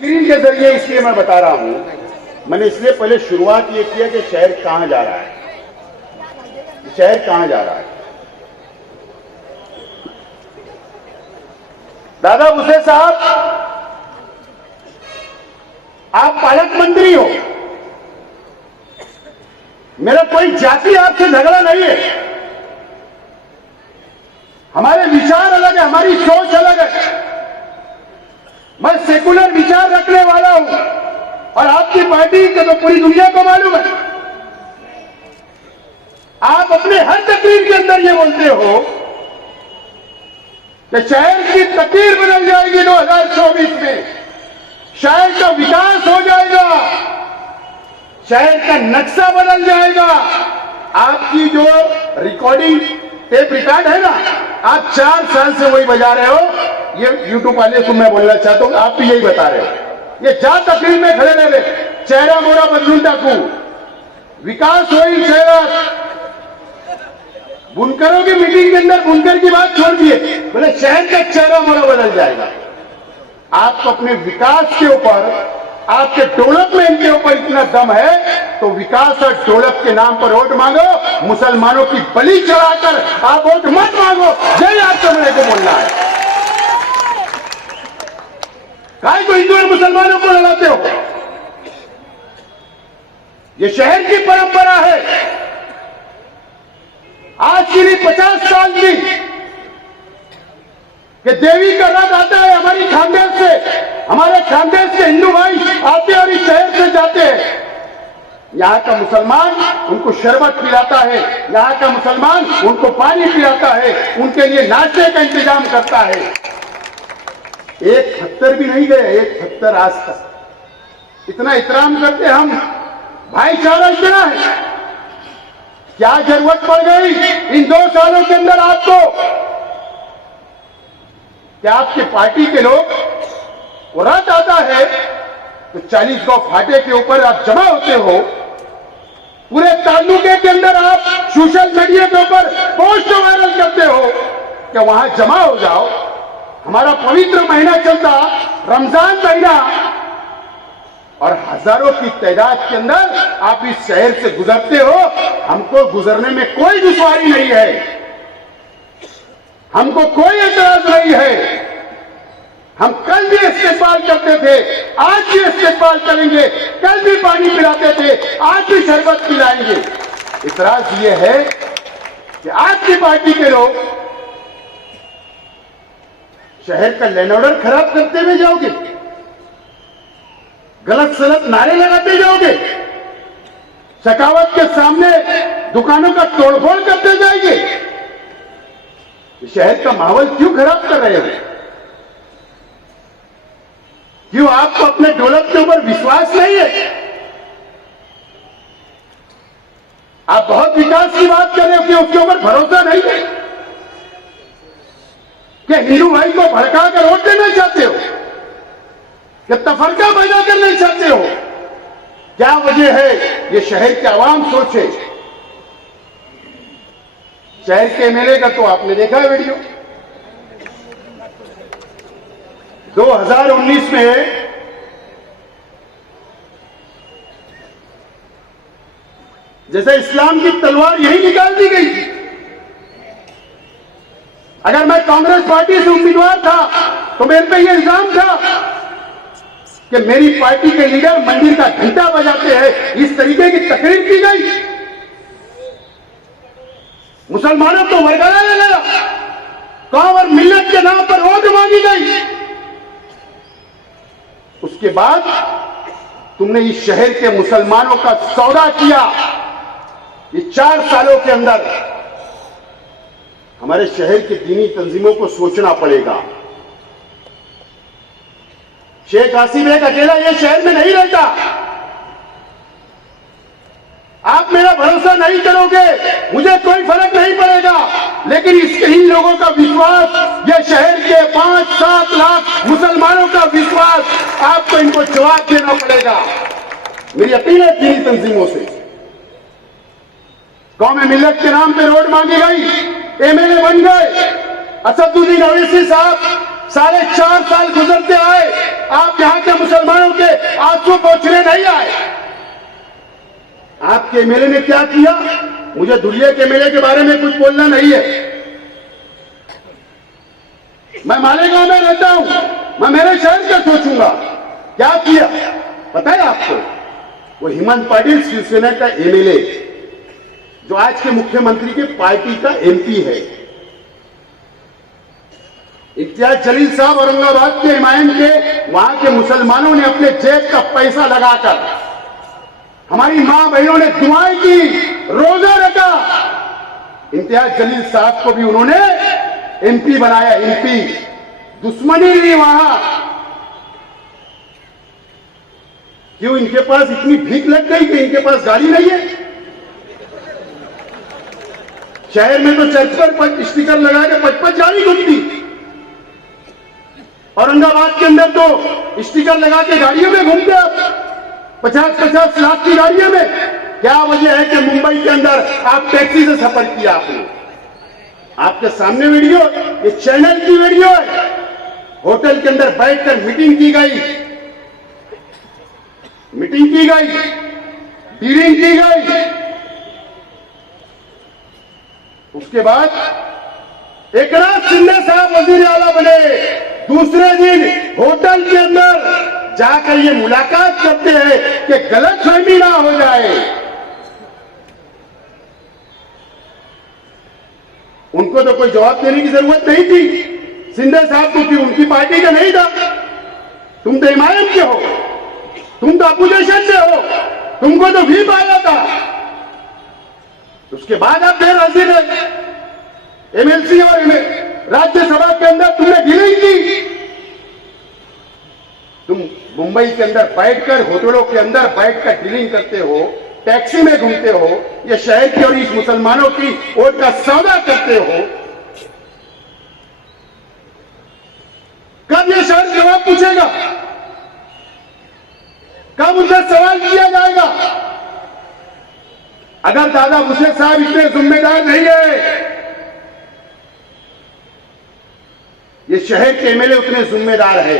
Screen के जरिए इसलिए मैं बता रहा हूं, मैंने इसलिए पहले शुरुआत ये किया कि शहर कहां जा रहा है, शहर कहां जा रहा है। दादा भुसे साहब, आप पालक मंत्री हो, मेरा कोई जाति आपसे झगड़ा नहीं है। हमारे विचार अलग है, हमारी सोच अलग है। मैं सेकुलर विचार रखने वाला हूं और आपकी पार्टी के तो पूरी दुनिया को मालूम है। आप अपने हर तकरीर के अंदर ये बोलते हो कि शहर की तकरीर बदल जाएगी 2024 में, शहर का विकास हो जाएगा, शहर का नक्शा बदल जाएगा। आपकी जो रिकॉर्डिंग टेप रिकॉर्ड है ना, आप 4 साल से वही बजा रहे हो। ये यूट्यूब वाले को मैं बोलना चाहता हूं, आप भी यही बता रहे हो। ये जा तकरीर में खड़े रहे, चेहरा मोरा बदलून टाकू, विकास होईल शहरात। बुनकरों की मीटिंग के अंदर बुनकर की बात छोड़ दिए, बोले शहर का चेहरा मोरा बदल जाएगा। आपको अपने विकास के ऊपर, आपके डेवलपमेंट के ऊपर इतना दम है तो विकास और डेवलप के नाम पर वोट मांगो, मुसलमानों की बलि चढ़ाकर आप वोट मत मांगो। जय आपको मेरे को बोलना है। काय को हिंदू और मुसलमानों को लड़ाते हो? ये शहर की परंपरा है, आज की नहीं 50 साल की, कि देवी का रथ आता है हमारी खानदेश से, हमारे खानदेश के हिंदू भाई आते और इस शहर से जाते हैं। यहाँ का मुसलमान उनको शरबत पिलाता है, यहाँ का मुसलमान उनको पानी पिलाता है, उनके लिए नाश्ते का इंतजाम करता है। एक पत्थर भी नहीं गए, एक पत्थर आज तक। इतना एहतराम करते हम, भाईचारा इतना है। क्या जरूरत पड़ गई इन 2 सालों के अंदर आपको? क्या आपके पार्टी के लोग, वो रात आता है तो 40 गांव फाटे के ऊपर आप जमा होते हो, पूरे तालुके के अंदर आप सोशल मीडिया के ऊपर पोस्ट वायरल करते हो कि वहां जमा हो जाओ। हमारा पवित्र महीना चलता, रमजान महीना, और हजारों की तादाद के अंदर आप इस शहर से गुजरते हो। हमको गुजरने में कोई दुश्वारी नहीं है, हमको कोई एतराज नहीं है। हम कल भी इस्तेमाल करते थे, आज भी इस्तेमाल करेंगे, कल भी पानी पिलाते थे, आज भी शरबत पिलाएंगे। इतराज ये है कि आपकी पार्टी के लोग शहर का लैंड ऑर्डर खराब करते हुए जाओगे, गलत सलत नारे लगाते जाओगे, शकावत के सामने दुकानों का तोड़फोड़ करते जाएंगे। शहर का माहौल क्यों खराब कर रहे हो? क्यों आपको अपने डेवलप के ऊपर विश्वास नहीं है? आप बहुत विकास की बात कर रहे हो कि उसके ऊपर भरोसा नहीं है? क्या हिंदू भाई को भड़का कर वोट देना चाहते हो? क्या तफरका पैदा करना चाहते हो? क्या वजह है? ये शहर के आवाम सोचे। शहर के एमएलए का तो आपने देखा है वीडियो। 2019 में जैसे इस्लाम की तलवार यही निकाल दी गई थी। अगर मैं कांग्रेस पार्टी से उम्मीदवार था तो मेरे पे यह इल्जाम था कि मेरी पार्टी के लीडर मंदिर का घंटा बजाते हैं। इस तरीके की तकरीर की गई, मुसलमानों को वरगला लगाया, कौम और मिल्लत के नाम पर वोट मांगी गई। उसके बाद तुमने इस शहर के मुसलमानों का सौदा किया। ये 4 सालों के अंदर हमारे शहर के दीनी तंजीमों को सोचना पड़ेगा। शेख हासिम एक अकेला ये शहर में नहीं रहता। आप मेरा भरोसा नहीं करोगे, मुझे कोई फर्क नहीं पड़ेगा, लेकिन इन लोगों का विश्वास, ये शहर के 5-7 लाख मुसलमानों का विश्वास, आपको इनको जवाब देना पड़ेगा। मेरी अपील है दीनी तंजीमों से। कौम मिल्लत के नाम पे रोड मांगी गई, एमएलए बन गए। असदुद्दीन ओवैसी साहब 4.5 साल गुजरते आए, आप यहां के मुसलमान आपके एमएलए ने क्या किया? मुझे धुलिया के एमएलए के बारे में कुछ बोलना नहीं है। मैं मालेगांव में रहता हूं, मैं मेरे शहर का सोचूंगा। क्या किया पता है आपको? वो हेमंत पाटिल शिवसेना का एमएलए, जो आज के मुख्यमंत्री के पार्टी का एमपी है, इम्तियाज जलील साहब औरंगाबाद के इमाम के, वहां के मुसलमानों ने अपने जेब का पैसा लगाकर, हमारी मां बहनों ने दुआएं की, रोजा रखा। इम्तियाज जलील साहब को भी उन्होंने एमपी बनाया, एमपी। दुश्मनी नहीं वहां। क्यों? इनके पास इतनी भीख लग गई कि इनके पास गाड़ी नहीं है। शहर में तो चर्च पर स्टिकर लगा के 55 गाड़ी घूमती। औरंगाबाद के अंदर तो स्टिकर लगा के गाड़ियों में घूमते आप, 50-50 लाख की गाड़ियों में। क्या वजह है कि मुंबई के अंदर आप टैक्सी से सफर किया? आपने, आपके सामने वीडियो, ये चैनल की वीडियो है। होटल के अंदर बैठकर मीटिंग की गई, डीलिंग की गई। उसके बाद एकनाथ शिंदे साहब वजीर आला बने। दूसरे दिन होटल के अंदर जाकर ये मुलाकात करते हैं कि गलतफहमी ना हो जाए। उनको तो कोई जवाब देने की जरूरत नहीं थी शिंदे साहब को, कि उनकी पार्टी का नहीं था। तुम तो इमाम के हो, तुम तो अपोजिशन से हो, तुमको तो भी पाया था। उसके बाद आप बेनजीर एमएलसी और राज्यसभा के अंदर तुमने डीलिंग की। तुम मुंबई के अंदर बैठकर, होटलों के अंदर बैठकर डीलिंग करते हो, टैक्सी में घूमते हो, ये शहर की और इस मुसलमानों की वोट का सौदा करते हो। कब ये शहर जवाब पूछेगा? कब उनसे सवाल किया जाएगा? अगर दादा भुसे साहब इतने जिम्मेदार नहीं है, ये शहर के एमएलए उतने जिम्मेदार है।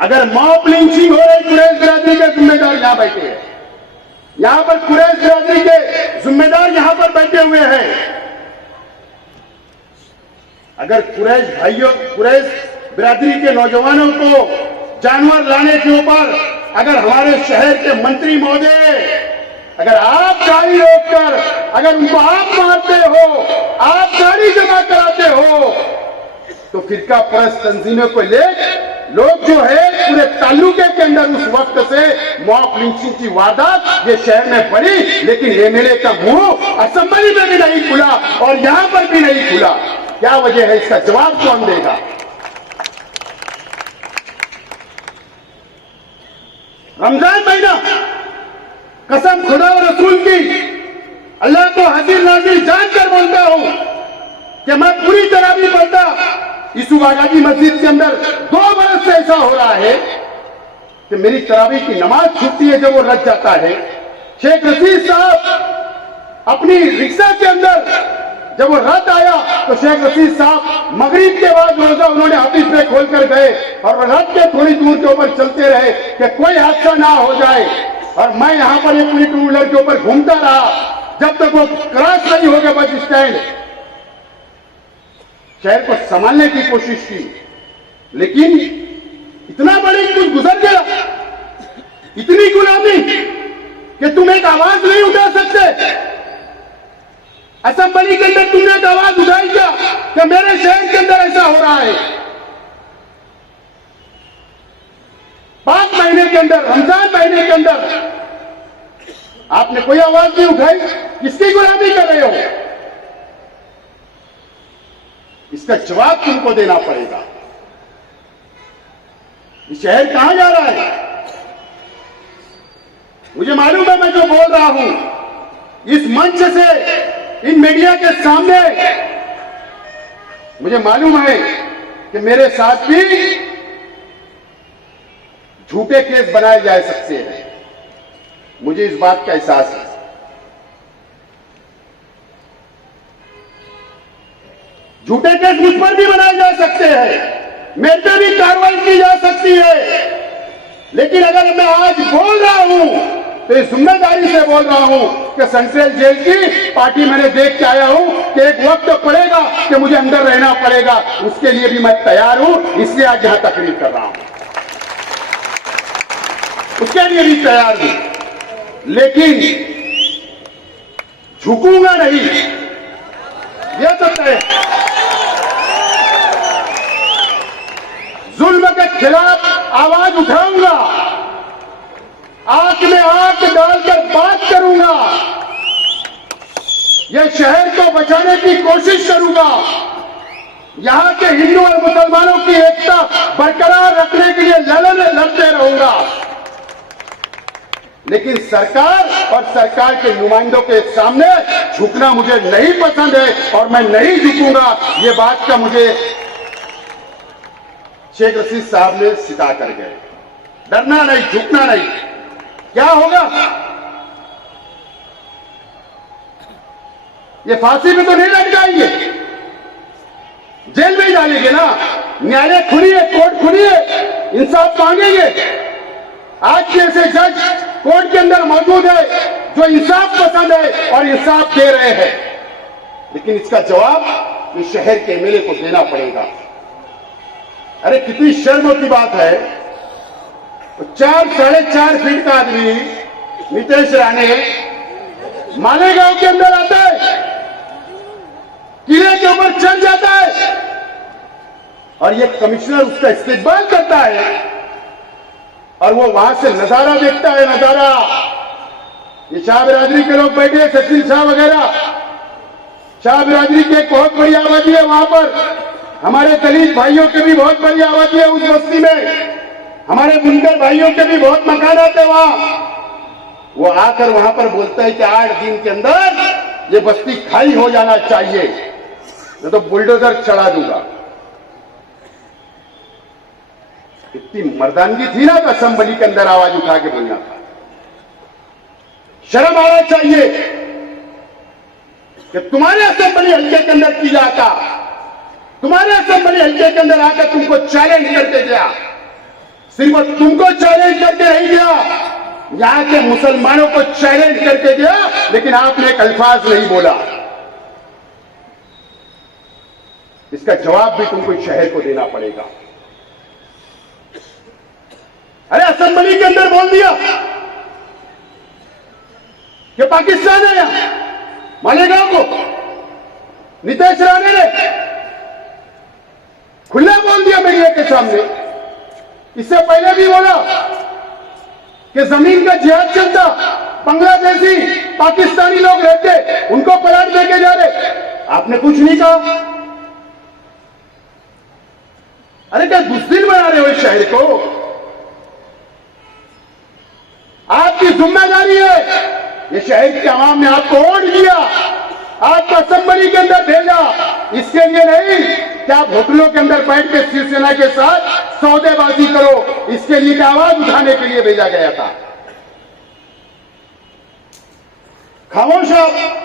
अगर मॉब लिंचिंग हो रही कुरैश बिरादरी के जिम्मेदार यहां बैठे हैं, यहां पर कुरैश बिरादरी के जिम्मेदार यहां पर बैठे हुए हैं। अगर कुरैश भाइयों, कुरैश बिरादरी के नौजवानों को जानवर लाने के ऊपर अगर हमारे शहर के मंत्री महोदय, अगर आप गाड़ी रोककर अगर उनको आप मारते हो, आप गाड़ी जमा कराते हो, तो फिरका परस्त तंजीमों को ले लोग जो है पूरे तालुके के अंदर उस वक्त से मॉब लिंचिंग की वारदात ये शहर में पड़ी, लेकिन एमएलए का मुंह असेंबली में भी नहीं खुला और यहां पर भी नहीं खुला। क्या वजह है? इसका जवाब कौन देगा? रमजान महीना, कसम खुदा और रसूल की, अल्लाह को हाजिर नाजिर जानकर बोलता हूं कि मैं पूरी तरावी पढ़ता। यूसुफागाजी मस्जिद के अंदर 2 बरस से ऐसा हो रहा है कि मेरी तरावी की नमाज छूटती है जब वो रच जाता है। शेख रशीद साहब अपनी रिक्शा के अंदर जब वो रात आया तो शेख रशीद साहब मगरिब के बाद रोजा उन्होंने ऑफिस में खोलकर गए और रात के थोड़ी दूर के ऊपर चलते रहे कि कोई हादसा ना हो जाए। और मैं यहां पर एक पूरी टू व्हीलर के ऊपर घूमता रहा जब तक वो क्रॉस नहीं हो गया बस स्टैंड। शहर को संभालने की कोशिश की, लेकिन इतना बड़ी कुछ गुजर गया, इतनी गुलामी कि तुम एक आवाज नहीं उठा सकते। असेंबली के अंदर तुमने एक आवाज उठाई क्या कि मेरे शहर के अंदर ऐसा हो रहा है? 5 महीने के अंदर, रमजान महीने के अंदर आपने कोई आवाज नहीं उठाई। किसकी गुलामी कर रहे हो? इसका जवाब तुमको देना पड़ेगा। ये शहर कहां जा रहा है? मुझे मालूम है मैं जो बोल रहा हूं इस मंच से, इन मीडिया के सामने, मुझे मालूम है कि मेरे साथ भी झूठे केस बनाए जा सकते हैं। मुझे इस बात का एहसास है। झूठे केस मुझ पर भी बनाए जा सकते हैं, मेरे पे भी कार्रवाई की जा सकती है। लेकिन अगर मैं आज बोल रहा हूं तो इस जिम्मेदारी से बोल रहा हूं कि सेंट्रल जेल की पार्टी मैंने देख के आया हूं कि एक वक्त पड़ेगा कि मुझे अंदर रहना पड़ेगा, उसके लिए भी मैं तैयार हूं, इसलिए आज यहां तकरीर कर रहा हूं, उसके लिए भी तैयार हूं, लेकिन झुकूंगा नहीं, यह तो तय। जुल्म के खिलाफ आवाज उठाऊंगा, आंख में आंख डालकर बात करूंगा, यह शहर को बचाने की कोशिश करूंगा, यहां के हिंदू और मुसलमानों की एकता बरकरार रखने के लिए लड़ते रहूंगा। लेकिन सरकार और सरकार के नुमाइंदों के सामने झुकना मुझे नहीं पसंद है और मैं नहीं झुकूंगा। ये बात का मुझे शेख रशीद साहब ने सिखा कर गए, डरना नहीं, झुकना नहीं। क्या होगा? ये फांसी में तो नहीं लटकाएंगे, जेल में ही डालेंगे ना। न्यायालय खुलिए, कोर्ट खुलिए, इंसाफ मांगेंगे। आज के ऐसे जज कोर्ट के अंदर मौजूद है जो इंसाफ पसंद है और इंसाफ दे रहे हैं, लेकिन इसका जवाब इस शहर के एमएलए को देना पड़ेगा। अरे कितनी शर्म की बात है, 4-4.5 फीट का आदमी नितेश राणे मालेगांव के अंदर आता है, किले के ऊपर चढ़ जाता है और ये कमिश्नर उसका इस्तेमाल करता है और वो वहां से नजारा देखता है। नजारा, ये शाह बिरादरी के लोग बैठे हैं, सचिन शाह वगैरह, शाह बिरादरी की एक बहुत बड़ी आबादी है वहां पर, हमारे दलित भाइयों की भी बहुत बड़ी आबादी है उस बस्ती में, हमारे बुनकर भाइयों के भी बहुत मकान आते वहां। वो आकर वहां पर बोलता है कि 8 दिन के अंदर ये बस्ती खाली हो जाना चाहिए, मैं तो बुलडोजर चढ़ा दूंगा। इतनी मर्दानगी थी ना तो असेंबली के अंदर आवाज उठा के बोलना था। शर्म आना चाहिए कि तुम्हारे असेंबली हल्के के अंदर की जाता, तुम्हारे असेंबली हल्के के अंदर आकर तुमको चैलेंज करके गया, सिर्फ तुमको चैलेंज करके नहीं गया, यहां के मुसलमानों को चैलेंज करके गया, लेकिन आपने एक अल्फाज नहीं बोला। इसका जवाब भी तुमको इस शहर को देना पड़ेगा। अरे असेंबली के अंदर बोल दिया कि पाकिस्तान है यहां, मालेगांव को नितेश राणे ने खुला बोल दिया मीडिया के सामने। इससे पहले भी बोला कि जमीन का जिहाद चलता, बांग्लादेशी पाकिस्तानी लोग रहते, उनको पलाट देके जा रहे, आपने कुछ नहीं कहा। अरे क्या बुज़दिल बना रहे हो इस शहर को? आपकी जिम्मेदारी है, ये शहर के आवाम ने आपको वोट दिया, आपको असेंबली के अंदर भेजा, इसके लिए नहीं कि आप होटलों के अंदर बैठ के शिवसेना के साथ सौदेबाजी करो, इसके लिए आवाज उठाने के लिए भेजा गया था। खामोश आप।